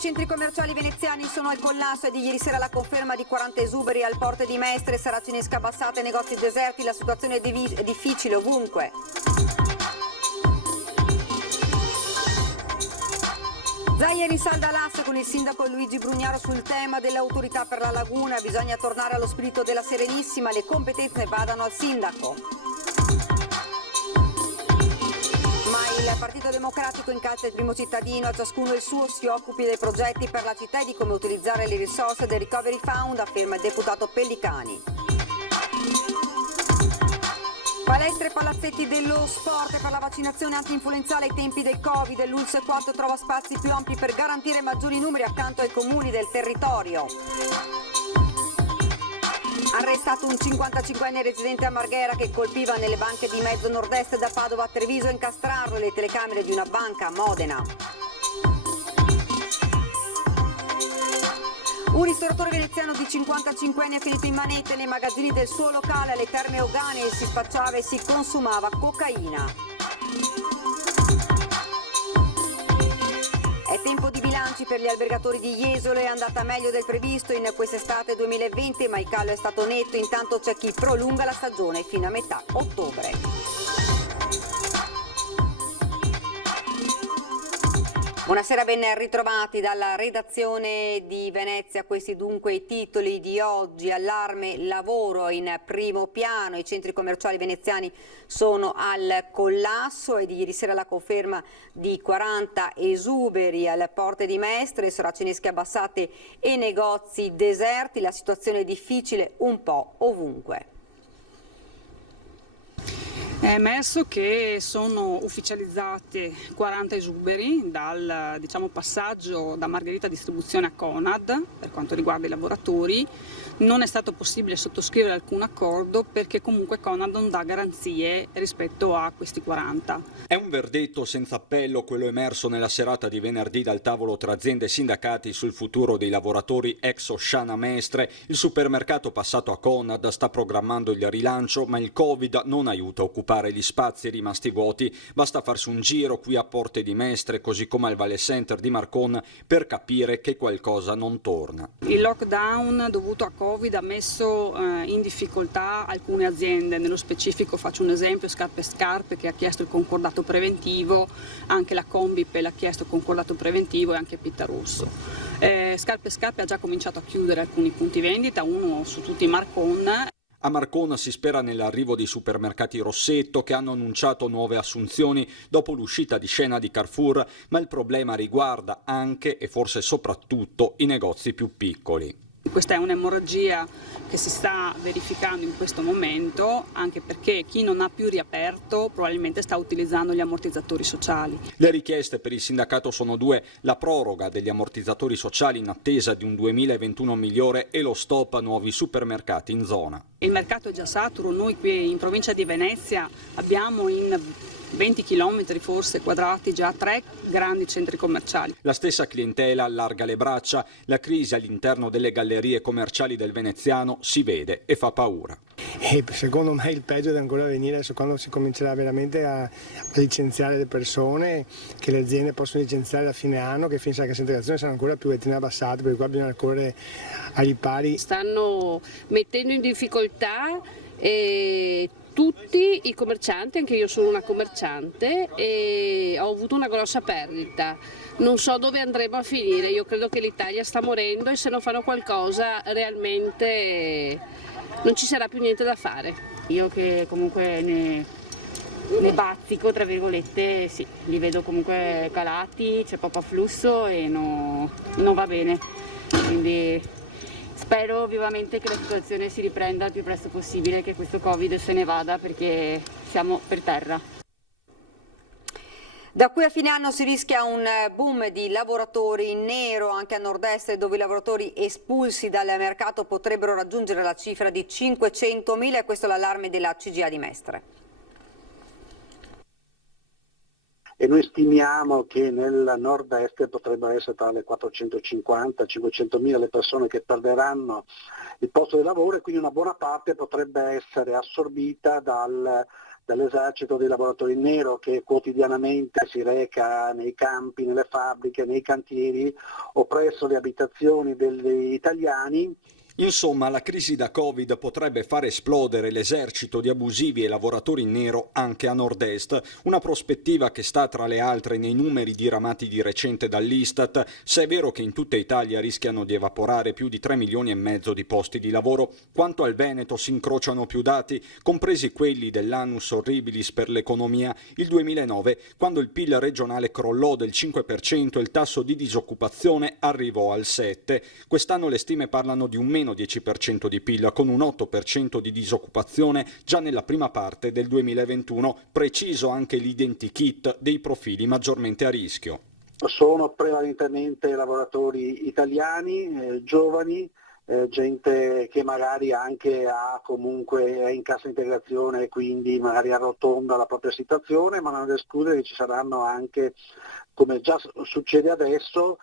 centri commerciali veneziani sono al collasso e di ieri sera la conferma di 40 esuberi al porto di Mestre, saracinesca abbassata e negozi deserti, la situazione è difficile ovunque. Zaia risalda l'asse con il sindaco Luigi Brugnaro sul tema dell'autorità per la laguna, bisogna tornare allo spirito della Serenissima, le competenze vadano al sindaco. Il Partito Democratico incalza il primo cittadino, a ciascuno il suo, si occupi dei progetti per la città e di come utilizzare le risorse del Recovery Fund, afferma il deputato Pellicani. Palestre e palazzetti dello sport per la vaccinazione anti-influenzale ai tempi del Covid, l'ULSS 4 trova spazi più ampi per garantire maggiori numeri accanto ai comuni del territorio. Arrestato un 55enne residente a Marghera che colpiva nelle banche di mezzo nord-est da Padova a Treviso e incastrarlo le telecamere di una banca a Modena. Un ristoratore veneziano di 55 anni è finito in manette nei magazzini del suo locale alle Terme Ogane e si spacciava e si consumava cocaina. È tempo di bilanci per gli albergatori di Jesolo, è andata meglio del previsto in quest'estate 2020, ma il calo è stato netto, intanto c'è chi prolunga la stagione fino a metà ottobre. Buonasera, ben ritrovati dalla redazione di Venezia. Questi dunque i titoli di oggi. Allarme lavoro in primo piano, i centri commerciali veneziani sono al collasso e di ieri sera la conferma di 40 esuberi alle porte di Mestre, saracinesche abbassate e negozi deserti. La situazione è difficile un po' ovunque. È emerso che sono ufficializzate 40 esuberi dal passaggio da Margherita Distribuzione a Conad per quanto riguarda i lavoratori. Non è stato possibile sottoscrivere alcun accordo perché comunque Conad non dà garanzie rispetto a questi 40. È un verdetto senza appello quello emerso nella serata di venerdì dal tavolo tra aziende e sindacati sul futuro dei lavoratori ex Osciana Mestre. Il supermercato passato a Conad sta programmando il rilancio, ma il Covid non aiuta a occupare gli spazi rimasti vuoti. Basta farsi un giro qui a Porte di Mestre, così come al Valle Center di Marcon, per capire che qualcosa non torna. Il lockdown dovuto a Covid ha messo in difficoltà alcune aziende, nello specifico faccio un esempio, Scarpe Scarpe che ha chiesto il concordato preventivo, anche la Combipel ha chiesto il concordato preventivo e anche Pittarusso. Scarpe Scarpe ha già cominciato a chiudere alcuni punti vendita, uno su tutti Marcon. A Marcon si spera nell'arrivo dei supermercati Rossetto che hanno annunciato nuove assunzioni dopo l'uscita di scena di Carrefour, ma il problema riguarda anche e forse soprattutto i negozi più piccoli. Questa è un'emorragia che si sta verificando in questo momento, anche perché chi non ha più riaperto probabilmente sta utilizzando gli ammortizzatori sociali. Le richieste per il sindacato sono due: la proroga degli ammortizzatori sociali in attesa di un 2021 migliore e lo stop a nuovi supermercati in zona. Il mercato è già saturo, noi qui in provincia di Venezia abbiamo in 20 km forse quadrati già 3 grandi centri commerciali. La stessa clientela allarga le braccia, la crisi all'interno delle gallerie commerciali del veneziano si vede e fa paura. E secondo me il peggio deve ancora venire adesso, quando si comincerà veramente a licenziare le persone, che le aziende possono licenziare da fine anno, che finirà la integrazione saranno ancora più abbassate, perché qua bisogna correre ai ripari. Stanno mettendo in difficoltà tutti i commercianti, anche io sono una commerciante e ho avuto una grossa perdita. Non so dove andremo a finire, io credo che l'Italia sta morendo e se non fanno qualcosa realmente non ci sarà più niente da fare. Io che comunque ne bazzico, tra virgolette, sì, li vedo comunque calati, c'è poco afflusso e non va bene, quindi spero vivamente che la situazione si riprenda il più presto possibile, che questo Covid se ne vada perché siamo per terra. Da qui a fine anno si rischia un boom di lavoratori in nero anche a nord-est, dove i lavoratori espulsi dal mercato potrebbero raggiungere la cifra di 500.000 e questo è l'allarme della CGA di Mestre. E noi stimiamo che nel nord-est potrebbero essere tra le 450 e 500.000 le persone che perderanno il posto di lavoro e quindi una buona parte potrebbe essere assorbita dal dell'esercito dei lavoratori in nero che quotidianamente si reca nei campi, nelle fabbriche, nei cantieri o presso le abitazioni degli italiani. Insomma, la crisi da Covid potrebbe far esplodere l'esercito di abusivi e lavoratori in nero anche a nord-est, una prospettiva che sta tra le altre nei numeri diramati di recente dall'Istat, se è vero che in tutta Italia rischiano di evaporare più di 3,5 milioni di posti di lavoro. Quanto al Veneto si incrociano più dati, compresi quelli dell'annus horribilis per l'economia, il 2009, quando il PIL regionale crollò del 5% e il tasso di disoccupazione arrivò al 7%. Quest'anno le stime parlano di un meno 10% di PIL, con un 8% di disoccupazione già nella prima parte del 2021, preciso anche l'identikit dei profili maggiormente a rischio. Sono prevalentemente lavoratori italiani, giovani, gente che magari anche è in cassa integrazione e quindi magari arrotonda la propria situazione, ma non è da escludere che ci saranno anche, come già succede adesso,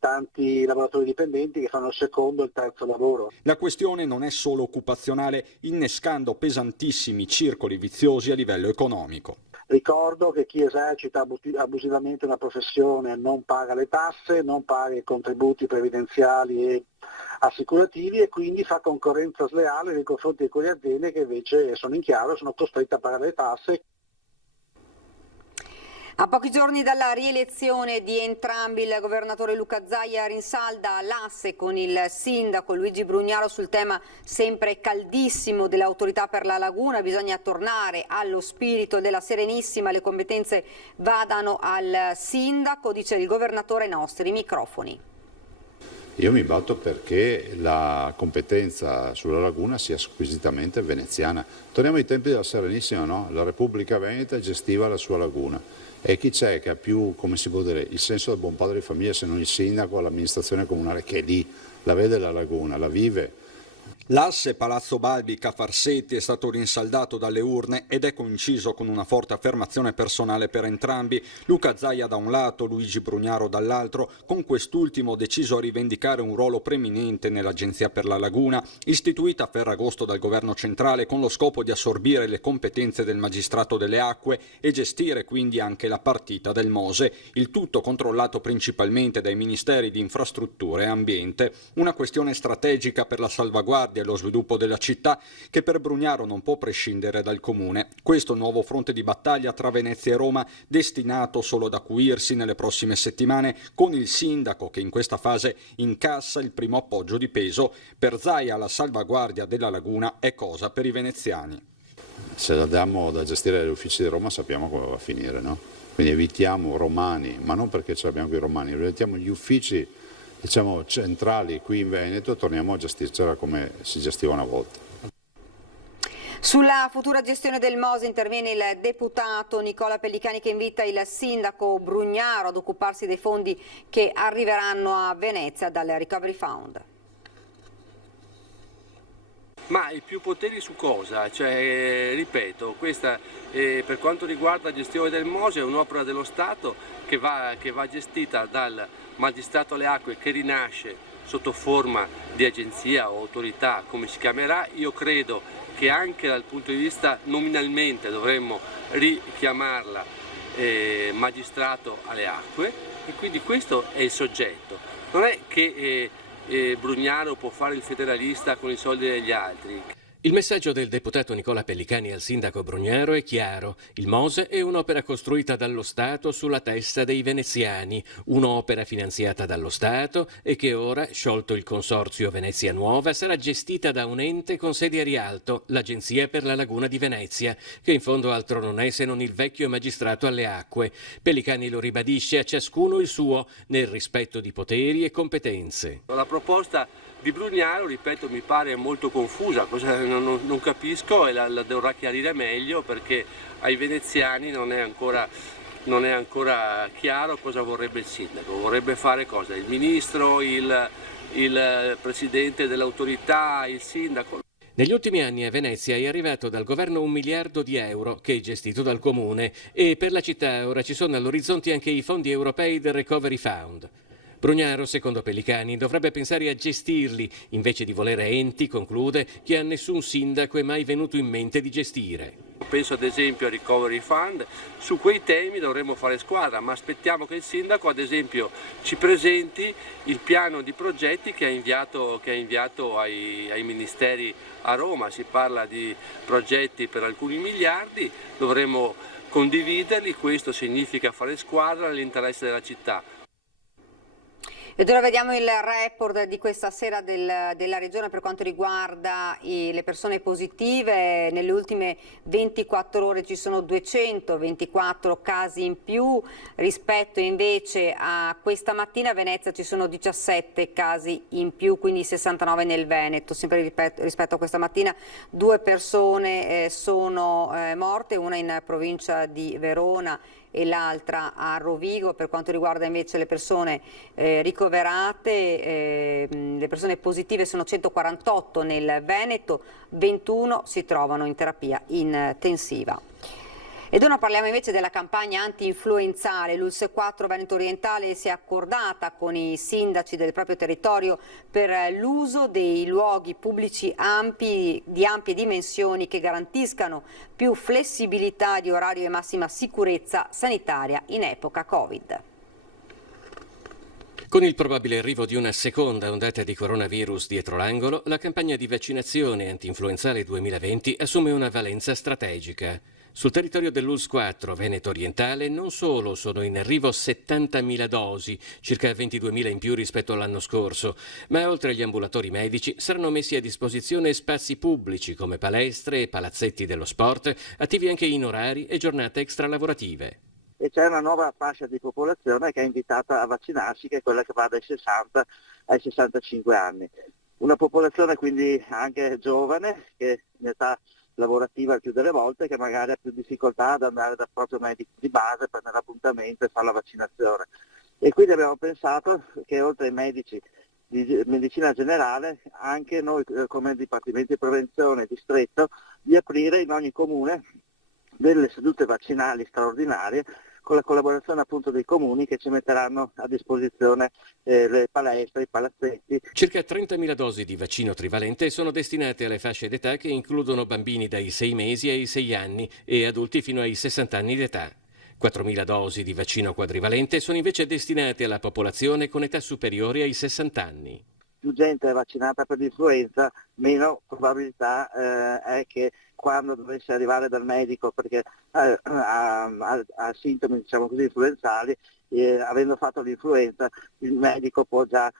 tanti lavoratori dipendenti che fanno il secondo e il terzo lavoro. La questione non è solo occupazionale, innescando pesantissimi circoli viziosi a livello economico. Ricordo che chi esercita abusivamente una professione non paga le tasse, non paga i contributi previdenziali e assicurativi e quindi fa concorrenza sleale nei confronti di quelle aziende che invece sono in chiaro e sono costrette a pagare le tasse. A pochi giorni dalla rielezione di entrambi, il governatore Luca Zaia rinsalda l'asse con il sindaco Luigi Brugnaro sul tema sempre caldissimo dell'autorità per la laguna. Bisogna tornare allo spirito della Serenissima, le competenze vadano al sindaco, dice il governatore ai nostri microfoni. Io mi batto perché la competenza sulla laguna sia squisitamente veneziana. Torniamo ai tempi della Serenissima, no? La Repubblica Veneta gestiva la sua laguna. E chi c'è che ha più, come si può dire, il senso del buon padre di famiglia se non il sindaco, l'amministrazione comunale che è lì, la vede la laguna, la vive. L'asse Palazzo Balbi-Cafarsetti è stato rinsaldato dalle urne ed è coinciso con una forte affermazione personale per entrambi. Luca Zaia da un lato, Luigi Brugnaro dall'altro, con quest'ultimo deciso a rivendicare un ruolo preminente nell'Agenzia per la Laguna, istituita a Ferragosto dal governo centrale con lo scopo di assorbire le competenze del magistrato delle acque e gestire quindi anche la partita del Mose, il tutto controllato principalmente dai ministeri di infrastrutture e ambiente. Una questione strategica per la salvaguardia e lo sviluppo della città che per Brugnaro non può prescindere dal comune. Questo nuovo fronte di battaglia tra Venezia e Roma, destinato solo ad acuirsi nelle prossime settimane, con il sindaco che in questa fase incassa il primo appoggio di peso. Per Zaia la salvaguardia della laguna è cosa per i veneziani. Se la diamo da gestire agli uffici di Roma sappiamo come va a finire, no? Quindi evitiamo romani, ma non perché ce l'abbiamo con i romani, evitiamo gli uffici centrali qui in Veneto e torniamo a gestircela come si gestiva una volta. Sulla futura gestione del Mose interviene il deputato Nicola Pellicani che invita il sindaco Brugnaro ad occuparsi dei fondi che arriveranno a Venezia dal Recovery Fund. Ma i più poteri su cosa? Ripeto, questa per quanto riguarda la gestione del Mose è un'opera dello Stato che va gestita dal magistrato alle acque che rinasce sotto forma di agenzia o autorità, come si chiamerà. Io credo che anche dal punto di vista nominalmente dovremmo richiamarla magistrato alle acque e quindi questo è il soggetto. Non è che Brugnaro può fare il federalista con i soldi degli altri. Il messaggio del deputato Nicola Pellicani al sindaco Brugnaro è chiaro. Il Mose è un'opera costruita dallo Stato sulla testa dei veneziani, un'opera finanziata dallo Stato e che ora, sciolto il consorzio Venezia Nuova, sarà gestita da un ente con sede a Rialto, l'Agenzia per la Laguna di Venezia, che in fondo altro non è se non il vecchio magistrato alle acque. Pellicani lo ribadisce, a ciascuno il suo, nel rispetto di poteri e competenze. La proposta di Brugnaro, ripeto, mi pare molto confusa, cosa non capisco e la dovrà chiarire meglio perché ai veneziani non è ancora chiaro cosa vorrebbe il sindaco. Vorrebbe fare cosa? Il ministro, il presidente dell'autorità, il sindaco? Negli ultimi anni a Venezia è arrivato dal governo 1 miliardo di euro che è gestito dal comune e per la città ora ci sono all'orizzonte anche i fondi europei del Recovery Fund. Brugnaro, secondo Pellicani, dovrebbe pensare a gestirli, invece di volere enti, conclude, che a nessun sindaco è mai venuto in mente di gestire. Penso ad esempio al Recovery Fund, su quei temi dovremmo fare squadra, ma aspettiamo che il sindaco ad esempio ci presenti il piano di progetti che ha inviato ai ministeri a Roma. Si parla di progetti per alcuni miliardi, dovremmo condividerli, questo significa fare squadra nell'interesse della città. Ed ora vediamo il report di questa sera della Regione per quanto riguarda le persone positive. Nelle ultime 24 ore ci sono 224 casi in più, rispetto invece a questa mattina a Venezia ci sono 17 casi in più, quindi 69 nel Veneto. Sempre rispetto a questa mattina 2 persone sono morte, una in provincia di Verona e l'altra a Rovigo. Per quanto riguarda invece le persone ricoverate, le persone positive sono 148 nel Veneto, 21 si trovano in terapia intensiva. Ed ora parliamo invece della campagna anti-influenzale. L'ULSS 4 Veneto Orientale si è accordata con i sindaci del proprio territorio per l'uso dei luoghi pubblici di ampie dimensioni che garantiscano più flessibilità di orario e massima sicurezza sanitaria in epoca Covid. Con il probabile arrivo di una seconda ondata di coronavirus dietro l'angolo, la campagna di vaccinazione anti-influenzale 2020 assume una valenza strategica. Sul territorio dell'ULSS 4 Veneto Orientale non solo sono in arrivo 70.000 dosi, circa 22.000 in più rispetto all'anno scorso, ma oltre agli ambulatori medici saranno messi a disposizione spazi pubblici come palestre e palazzetti dello sport, attivi anche in orari e giornate extralavorative. E c'è una nuova fascia di popolazione che è invitata a vaccinarsi, che è quella che va dai 60 ai 65 anni. Una popolazione quindi anche giovane, che in età lavorativa il più delle volte, che magari ha più difficoltà ad andare dal proprio medico di base, prendere l'appuntamento e fare la vaccinazione. E quindi abbiamo pensato che oltre ai medici di medicina generale, anche noi come Dipartimento di Prevenzione Distretto, di aprire in ogni comune delle sedute vaccinali straordinarie con la collaborazione appunto dei comuni che ci metteranno a disposizione le palestre, i palazzetti. Circa 30.000 dosi di vaccino trivalente sono destinate alle fasce d'età che includono bambini dai 6 mesi ai 6 anni e adulti fino ai 60 anni d'età. 4.000 dosi di vaccino quadrivalente sono invece destinate alla popolazione con età superiore ai 60 anni. Più gente è vaccinata per l'influenza, meno probabilità è che quando dovesse arrivare dal medico perché ha sintomi, diciamo così, influenzali, avendo fatto l'influenza, il medico può già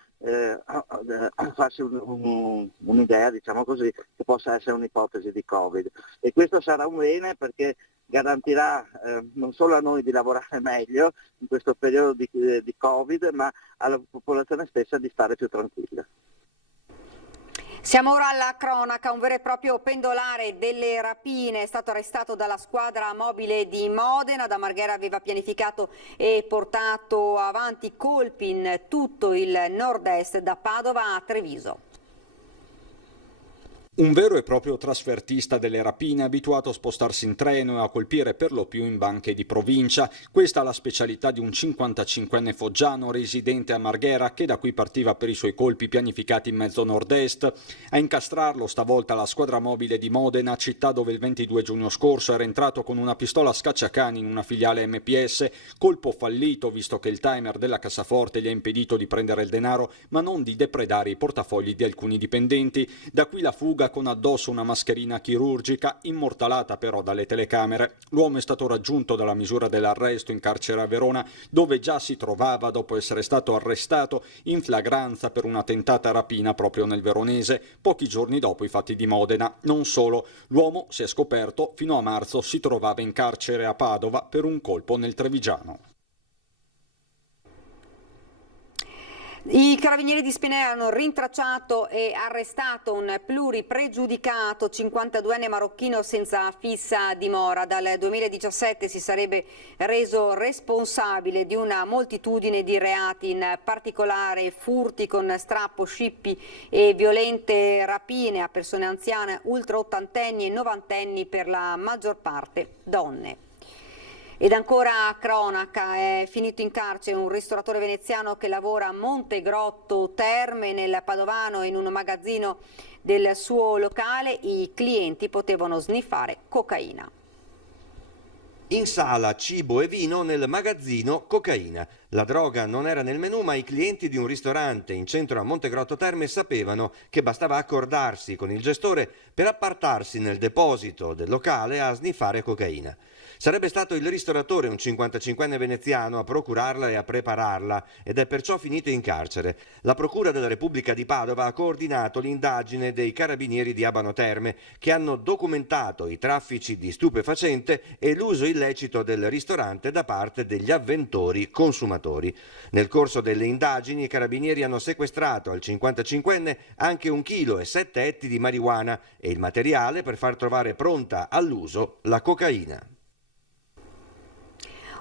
farsi un'idea, diciamo così, che possa essere un'ipotesi di Covid. E questo sarà un bene perché garantirà non solo a noi di lavorare meglio in questo periodo di Covid, ma alla popolazione stessa di stare più tranquilla. Siamo ora alla cronaca. Un vero e proprio pendolare delle rapine è stato arrestato dalla squadra mobile di Modena. Da Marghera aveva pianificato e portato avanti colpi in tutto il nord-est, da Padova a Treviso. Un vero e proprio trasfertista delle rapine, abituato a spostarsi in treno e a colpire per lo più in banche di provincia. Questa è la specialità di un 55enne foggiano residente a Marghera, che da qui partiva per i suoi colpi pianificati in mezzo nord-est. A incastrarlo stavolta la squadra mobile di Modena, città dove il 22 giugno scorso era entrato con una pistola a scacciacani in una filiale MPS. Colpo fallito, visto che il timer della cassaforte gli ha impedito di prendere il denaro, ma non di depredare i portafogli di alcuni dipendenti. Da qui la fuga con addosso una mascherina chirurgica, immortalata però dalle telecamere. L'uomo è stato raggiunto dalla misura dell'arresto in carcere a Verona, dove già si trovava dopo essere stato arrestato in flagranza per una tentata rapina proprio nel veronese, pochi giorni dopo i fatti di Modena. Non solo, l'uomo, si è scoperto, fino a marzo si trovava in carcere a Padova per un colpo nel Trevigiano. I carabinieri di Spinea hanno rintracciato e arrestato un pluripregiudicato 52enne marocchino senza fissa dimora. Dal 2017 si sarebbe reso responsabile di una moltitudine di reati, in particolare furti con strappo, scippi e violente rapine a persone anziane, ultra ottantenni e novantenni, per la maggior parte donne. Ed ancora cronaca, è finito in carcere un ristoratore veneziano che lavora a Montegrotto Terme nel Padovano. In un magazzino del suo locale i clienti potevano sniffare cocaina. In sala cibo e vino, nel magazzino cocaina. La droga non era nel menù, ma i clienti di un ristorante in centro a Montegrotto Terme sapevano che bastava accordarsi con il gestore per appartarsi nel deposito del locale a sniffare cocaina. Sarebbe stato il ristoratore, un 55enne veneziano, a procurarla e a prepararla ed è perciò finito in carcere. La Procura della Repubblica di Padova ha coordinato l'indagine dei carabinieri di Abano Terme che hanno documentato i traffici di stupefacente e l'uso illecito del ristorante da parte degli avventori consumatori. Nel corso delle indagini i carabinieri hanno sequestrato al 55enne anche 1,7 kg di marijuana e il materiale per far trovare pronta all'uso la cocaina.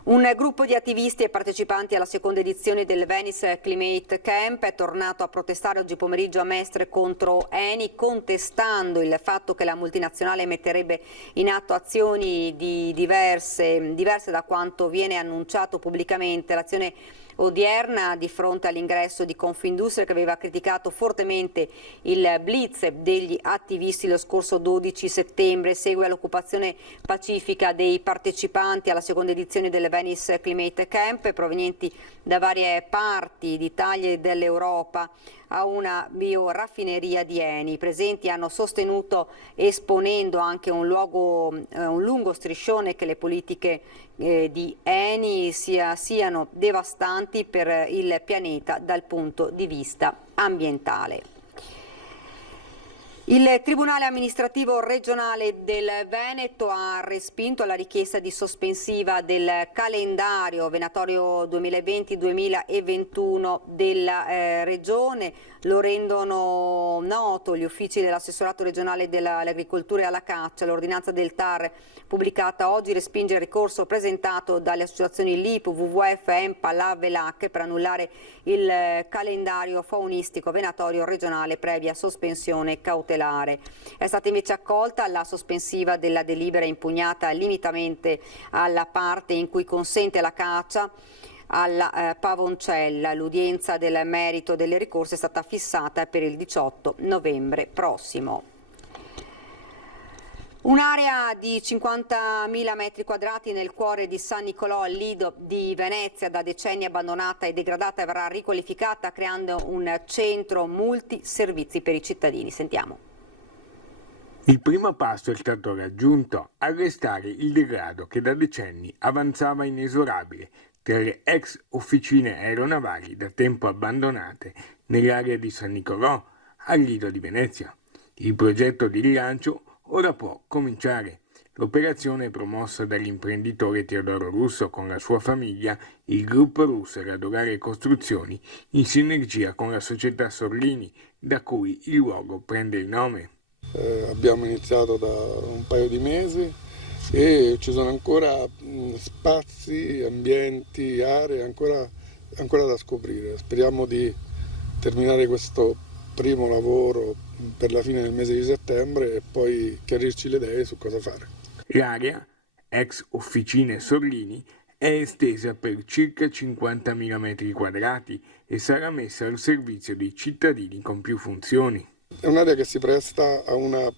Un gruppo di attivisti e partecipanti alla seconda edizione del Venice Climate Camp è tornato a protestare oggi pomeriggio a Mestre contro Eni, contestando il fatto che la multinazionale metterebbe in atto azioni diverse da quanto viene annunciato pubblicamente. L'azione odierna di fronte all'ingresso di Confindustria, che aveva criticato fortemente il blitz degli attivisti lo scorso 12 settembre, segue all'occupazione pacifica dei partecipanti alla seconda edizione del Venice Climate Camp, provenienti da varie parti d'Italia e dell'Europa, a una bioraffineria di Eni. I presenti hanno sostenuto, esponendo anche un lungo striscione, che le politiche di Eni siano devastanti per il pianeta dal punto di vista ambientale. Il Tribunale amministrativo regionale del Veneto ha respinto la richiesta di sospensiva del calendario venatorio 2020-2021 della Regione. Lo rendono noto gli uffici dell'assessorato regionale dell'agricoltura e alla caccia. L'ordinanza del TAR pubblicata oggi respinge il ricorso presentato dalle associazioni LIP, WWF, EMPA, LAV e LAC per annullare il calendario faunistico venatorio regionale previa sospensione cautelare. È stata invece accolta la sospensiva della delibera impugnata limitamente alla parte in cui consente la caccia alla pavoncella. L'udienza del merito del ricorso è stata fissata per il 18 novembre prossimo. Un'area di 50.000 metri quadrati nel cuore di San Nicolò al Lido di Venezia, da decenni abbandonata e degradata, verrà riqualificata creando un centro multiservizi per i cittadini. Sentiamo. Il primo passo è stato raggiunto: arrestare il degrado che da decenni avanzava inesorabile tra le ex officine aeronavali da tempo abbandonate nell'area di San Nicolò al Lido di Venezia. Il progetto di rilancio ora può cominciare. L'operazione è promossa dall'imprenditore Teodoro Russo con la sua famiglia, il gruppo Russo Radolare Costruzioni, in sinergia con la società Sorlini, da cui il luogo prende il nome. Abbiamo iniziato da un paio di mesi e ci sono ancora spazi, ambienti, aree ancora da scoprire. Speriamo di terminare questo primo lavoro per la fine del mese di settembre e poi chiarirci le idee su cosa fare. L'area, ex officine Sorlini, è estesa per circa 50.000 metri quadrati e sarà messa al servizio dei cittadini con più funzioni. È un'area che si presta a una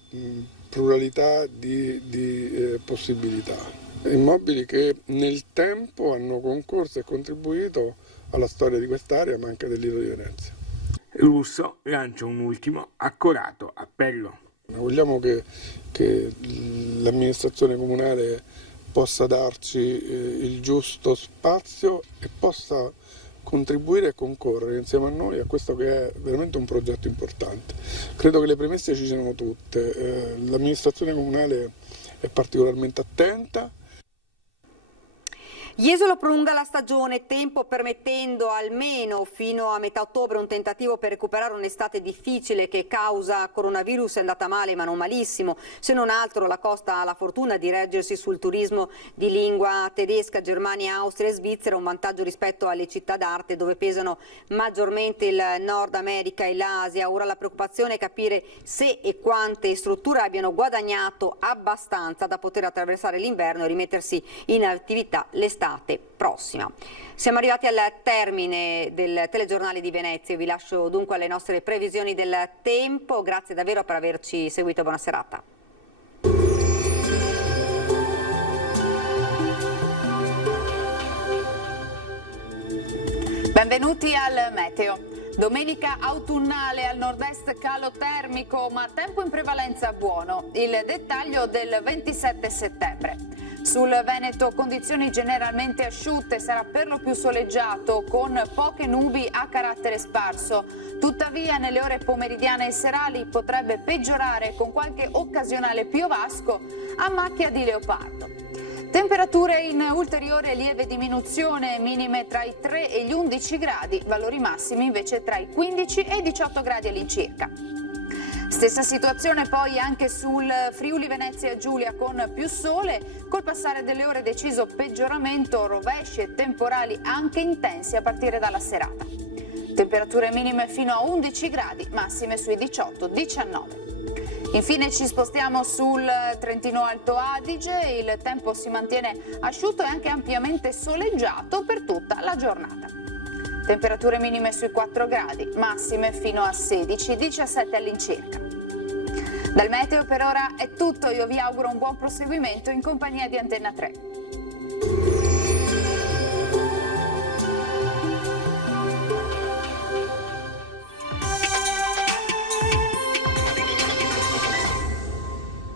pluralità di possibilità. Immobili che nel tempo hanno concorso e contribuito alla storia di quest'area, ma anche del Lido di Venezia. Russo lancia un ultimo accorato appello. Vogliamo che l'amministrazione comunale possa darci il giusto spazio e possa contribuire e concorrere insieme a noi a questo che è veramente un progetto importante. Credo che le premesse ci siano tutte. L'amministrazione comunale è particolarmente attenta. Jesolo prolunga la stagione, tempo permettendo almeno fino a metà ottobre un tentativo per recuperare un'estate difficile che causa coronavirus è andata male ma non malissimo. Se non altro la costa ha la fortuna di reggersi sul turismo di lingua tedesca, Germania, Austria e Svizzera, un vantaggio rispetto alle città d'arte dove pesano maggiormente il Nord America e l'Asia. Ora la preoccupazione è capire se e quante strutture abbiano guadagnato abbastanza da poter attraversare l'inverno e rimettersi in attività l'estate prossima. Siamo arrivati al termine del telegiornale di Venezia. Vi lascio dunque alle nostre previsioni del tempo. Grazie davvero per averci seguito. Buona serata. Benvenuti al meteo. Domenica autunnale, al nord-est calo termico, ma tempo in prevalenza buono. Il dettaglio del 27 settembre. Sul Veneto condizioni generalmente asciutte, sarà per lo più soleggiato con poche nubi a carattere sparso. Tuttavia nelle ore pomeridiane e serali potrebbe peggiorare con qualche occasionale piovasco a macchia di leopardo. Temperature in ulteriore lieve diminuzione, minime tra i 3 e gli 11 gradi, valori massimi invece tra i 15 e i 18 gradi all'incirca. Stessa situazione poi anche sul Friuli Venezia Giulia con più sole, col passare delle ore deciso peggioramento, rovesci e temporali anche intensi a partire dalla serata. Temperature minime fino a 11 gradi, massime sui 18-19. Infine ci spostiamo sul Trentino Alto Adige, il tempo si mantiene asciutto e anche ampiamente soleggiato per tutta la giornata. Temperature minime sui 4 gradi, massime fino a 16-17 all'incirca. Dal meteo per ora è tutto, io vi auguro un buon proseguimento in compagnia di Antenna 3.